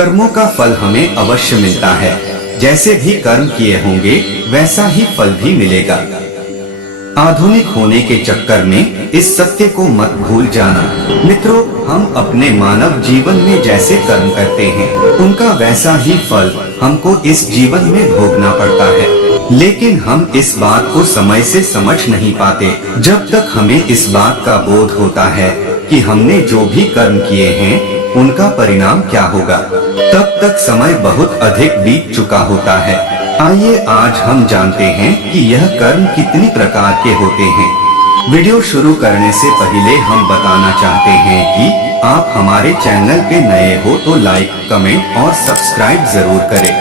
कर्मों का फल हमें अवश्य मिलता है। जैसे भी कर्म किए होंगे वैसा ही फल भी मिलेगा। आधुनिक होने के चक्कर में इस सत्य को मत भूल जाना। मित्रों, हम अपने मानव जीवन में जैसे कर्म करते हैं उनका वैसा ही फल हमको इस जीवन में भोगना पड़ता है, लेकिन हम इस बात को समय से समझ नहीं पाते। जब तक हमें इस बात का बोध होता है कि हमने जो भी कर्म किए हैं उनका परिणाम क्या होगा, तब तक समय बहुत अधिक बीत चुका होता है। आइए आज हम जानते हैं कि यह कर्म कितनी प्रकार के होते हैं। वीडियो शुरू करने से पहले हम बताना चाहते हैं कि आप हमारे चैनल पे नए हो तो लाइक, कमेंट और सब्सक्राइब जरूर करें।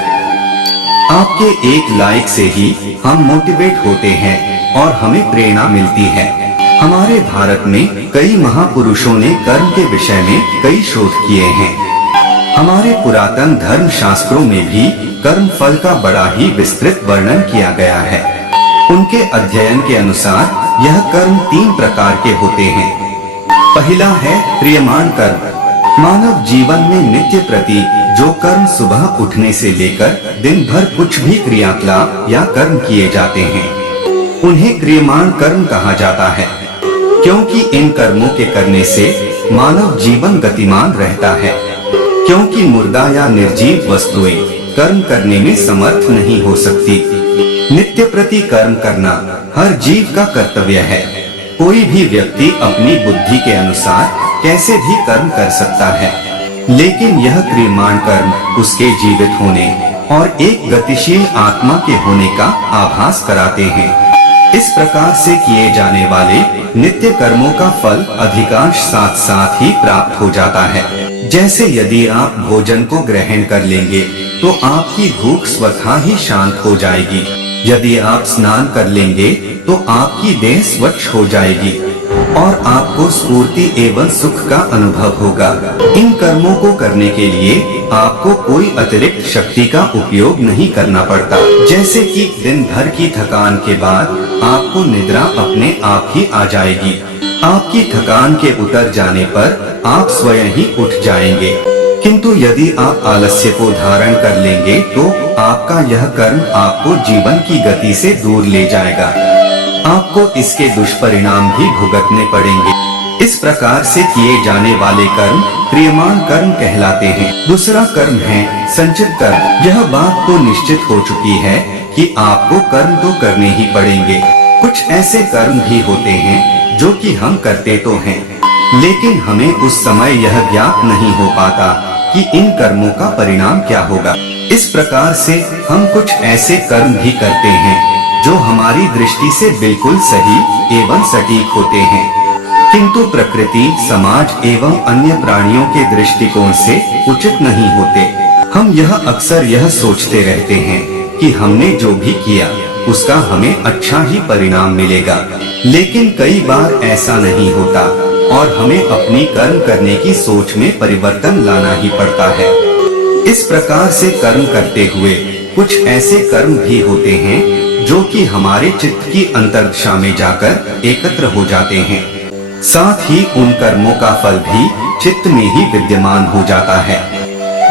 आपके एक लाइक से ही हम मोटिवेट होते हैं और हमें प्रेरणा मिलती है। हमारे भारत में कई महापुरुषों ने कर्म के विषय में कई शोध किए हैं। हमारे पुरातन धर्म शास्त्रों में भी कर्म फल का बड़ा ही विस्तृत वर्णन किया गया है। उनके अध्ययन के अनुसार यह कर्म 3 प्रकार के होते हैं। पहला है क्रियमाण कर्म। मानव जीवन में नित्य प्रति जो कर्म सुबह उठने से लेकर दिन भर कुछ भी क्रियाकलाप या कर्म किए जाते हैं उन्हें क्रियमाण कर्म कहा जाता है, क्योंकि इन कर्मों के करने से मानव जीवन गतिमान रहता है। क्योंकि मुर्दा या निर्जीव वस्तुएं कर्म करने में समर्थ नहीं हो सकती। नित्य प्रति कर्म करना हर जीव का कर्तव्य है। कोई भी व्यक्ति अपनी बुद्धि के अनुसार कैसे भी कर्म कर सकता है, लेकिन यह क्रियमाण कर्म उसके जीवित होने और एक गतिशील आत्मा के होने का आभास कराते हैं। इस प्रकार से किए जाने वाले नित्य कर्मों का फल अधिकांश साथ साथ ही प्राप्त हो जाता है। जैसे यदि आप भोजन को ग्रहण कर लेंगे तो आपकी भूख स्वतः ही शांत हो जाएगी। यदि आप स्नान कर लेंगे तो आपकी देह स्वच्छ हो जाएगी और आपको स्फूर्ति एवं सुख का अनुभव होगा। इन कर्मों को करने के लिए आपको कोई अतिरिक्त शक्ति का उपयोग नहीं करना पड़ता। जैसे कि दिन भर की थकान के बाद आपको निद्रा अपने आप ही आ जाएगी। आपकी थकान के उतर जाने पर आप स्वयं ही उठ जाएंगे। किंतु यदि आप आलस्य को धारण कर लेंगे तो आपका यह कर्म आपको जीवन की गति से दूर ले जाएगा। आपको इसके दुष्परिणाम भी भुगतने पड़ेंगे। इस प्रकार से किए जाने वाले कर्म क्रियमाण कर्म कहलाते हैं। दूसरा कर्म है संचित कर्म। यह बात तो निश्चित हो चुकी है कि आपको कर्म तो करने ही पड़ेंगे। कुछ ऐसे कर्म भी होते हैं जो कि हम करते तो हैं, लेकिन हमें उस समय यह ज्ञात नहीं हो पाता कि इन कर्मों का परिणाम क्या होगा। इस प्रकार से हम कुछ ऐसे कर्म भी करते हैं जो हमारी दृष्टि से बिल्कुल सही एवं सटीक होते हैं, किंतु प्रकृति, समाज एवं अन्य प्राणियों के दृष्टिकोण से उचित नहीं होते। हम यह अक्सर यह सोचते रहते हैं कि हमने जो भी किया उसका हमें अच्छा ही परिणाम मिलेगा, लेकिन कई बार ऐसा नहीं होता और हमें अपनी कर्म करने की सोच में परिवर्तन लाना ही पड़ता है। इस प्रकार से कर्म करते हुए कुछ ऐसे कर्म भी होते हैं जो कि हमारे चित्त की अंतर्दशा में जाकर एकत्र हो जाते हैं। साथ ही उन कर्मों का फल भी चित्त में ही विद्यमान हो जाता है।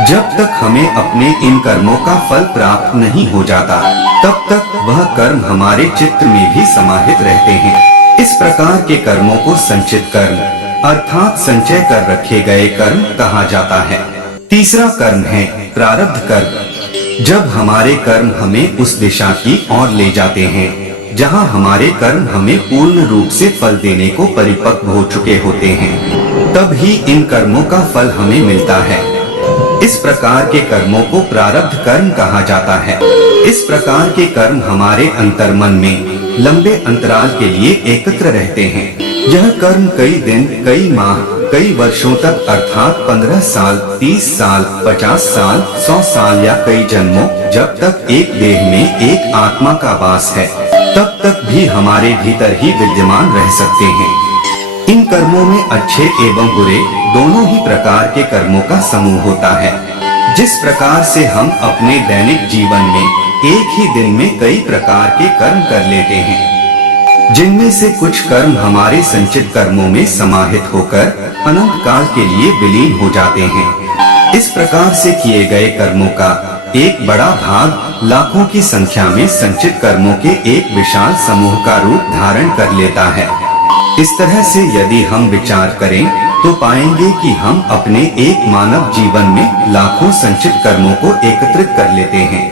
जब तक हमें अपने इन कर्मों का फल प्राप्त नहीं हो जाता तब तक वह कर्म हमारे चित्त में भी समाहित रहते हैं। इस प्रकार के कर्मों को संचित कर्म अर्थात संचय कर रखे गए कर्म कहा जाता है। तीसरा कर्म है प्रारब्ध कर्म। जब हमारे कर्म हमें उस दिशा की ओर ले जाते हैं जहां हमारे कर्म हमें पूर्ण रूप से फल देने को परिपक्व हो चुके होते हैं, तब ही इन कर्मों का फल हमें मिलता है। इस प्रकार के कर्मों को प्रारब्ध कर्म कहा जाता है। इस प्रकार के कर्म हमारे अंतर्मन में लंबे अंतराल के लिए एकत्र रहते हैं। यह कर्म कई दिन, कई माह, कई वर्षों तक अर्थात 15 साल, 30 साल, 50 साल, 100 साल या कई जन्मों, जब तक एक देह में एक आत्मा का वास है तब तक भी हमारे भीतर ही विद्यमान रह सकते हैं। इन कर्मों में अच्छे एवं बुरे दोनों ही प्रकार के कर्मों का समूह होता है। जिस प्रकार से हम अपने दैनिक जीवन में एक ही दिन में कई प्रकार के कर्म कर लेते हैं, जिनमें से कुछ कर्म हमारे संचित कर्मों में समाहित होकर अनंत काल के लिए विलीन हो जाते हैं। इस प्रकार से किए गए कर्मों का एक बड़ा भाग लाखों की संख्या में संचित कर्मों के एक विशाल समूह का रूप धारण कर लेता है। इस तरह से यदि हम विचार करें तो पाएंगे कि हम अपने एक मानव जीवन में लाखों संचित कर्मों को एकत्रित कर लेते हैं।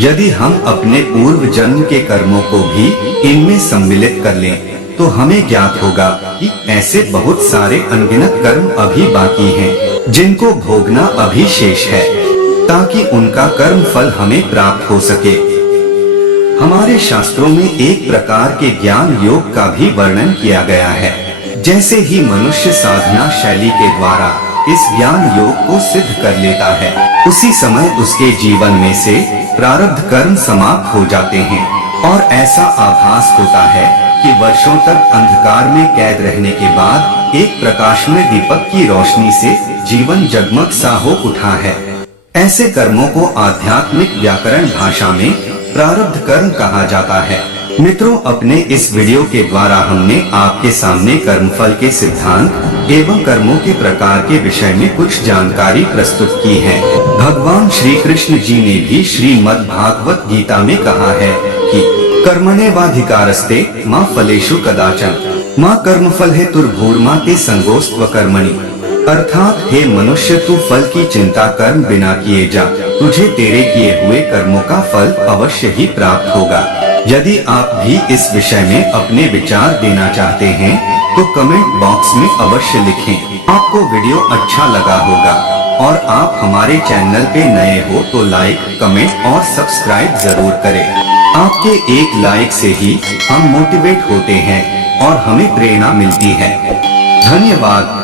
यदि हम अपने पूर्व जन्म के कर्मों को भी इनमें सम्मिलित कर लें तो हमें ज्ञात होगा कि ऐसे बहुत सारे अनगिनत कर्म अभी बाकी हैं, जिनको भोगना अभी शेष है, ताकि उनका कर्म फल हमें प्राप्त हो सके। हमारे शास्त्रों में एक प्रकार के ज्ञान योग का भी वर्णन किया गया है। जैसे ही मनुष्य साधना शैली के द्वारा इस ज्ञान योग को सिद्ध कर लेता है, उसी समय उसके जीवन में से प्रारब्ध कर्म समाप्त हो जाते हैं और ऐसा आभास होता है कि वर्षों तक अंधकार में कैद रहने के बाद एक प्रकाशमय दीपक की रोशनी से जीवन जगमग सा हो उठा है। ऐसे कर्मों को आध्यात्मिक व्याकरण भाषा में प्रारब्ध कर्म कहा जाता है। मित्रों, अपने इस वीडियो के द्वारा हमने आपके सामने कर्मफल के सिद्धांत एवं कर्मों के प्रकार के विषय में कुछ जानकारी प्रस्तुत की है। भगवान श्री कृष्ण जी ने भी श्रीमद् भागवत गीता में कहा है कि कर्मण्येवाधिकारस्ते मा फलेषु कदाचन मा कर्मफल हेतुर्भूर्मा ते संगोस्त्व कर्मणि। अर्थात हे मनुष्य, तू फल की चिंता कर्म बिना किए जा, तुझे तेरे किए हुए कर्मों का फल अवश्य ही प्राप्त होगा। यदि आप भी इस विषय में अपने विचार देना चाहते हैं तो कमेंट बॉक्स में अवश्य लिखें। आपको वीडियो अच्छा लगा होगा और आप हमारे चैनल पे नए हो तो लाइक, कमेंट और सब्सक्राइब जरूर करें। आपके एक लाइक से ही हम मोटिवेट होते हैं और हमें प्रेरणा मिलती है। धन्यवाद।